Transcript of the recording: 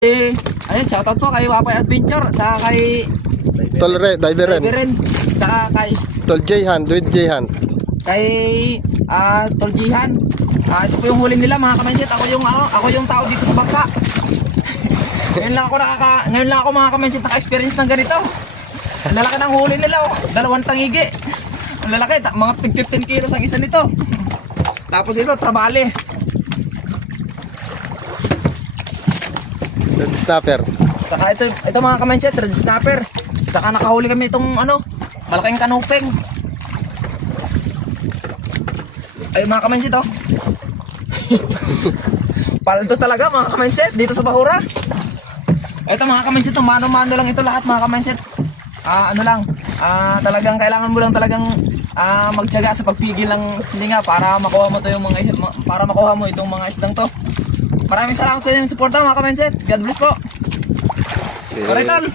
Ayun, shoutout po kay Wapay Adventure, saka kay Tolre, Diveren. Diveren, saka kay Tol Jayhan, Duit Jayhan. Toljihan. Ito po yung huli nila mga kamansit. Ako yung tao dito sa bangka. Ngayon lang ako mga kamansit naka-experience ng ganito. Ang lalaki ng huli nila, oh. 2 tangigi. Ang lalaki, mga 15 kilos ang isa nito. Tapos ito, trabali. Red Snapper. Saka ito mga kamansit, red snapper. Saka nakahuli kami itong malaking kanupeng. Ay mga kamansit, oh. Paldo talaga mga kamansit dito sa Bahura. Ito mga kamansit, mano-mano lang ito lahat mga kamansit. Talagang kailangan mo lang talagang magtiyaga sa pagpigil ng hininga para makuha mo itong mga isdang to. Maraming salamat sa inyong suporta mga kamansit. God bless po. Okay. Alright, tol.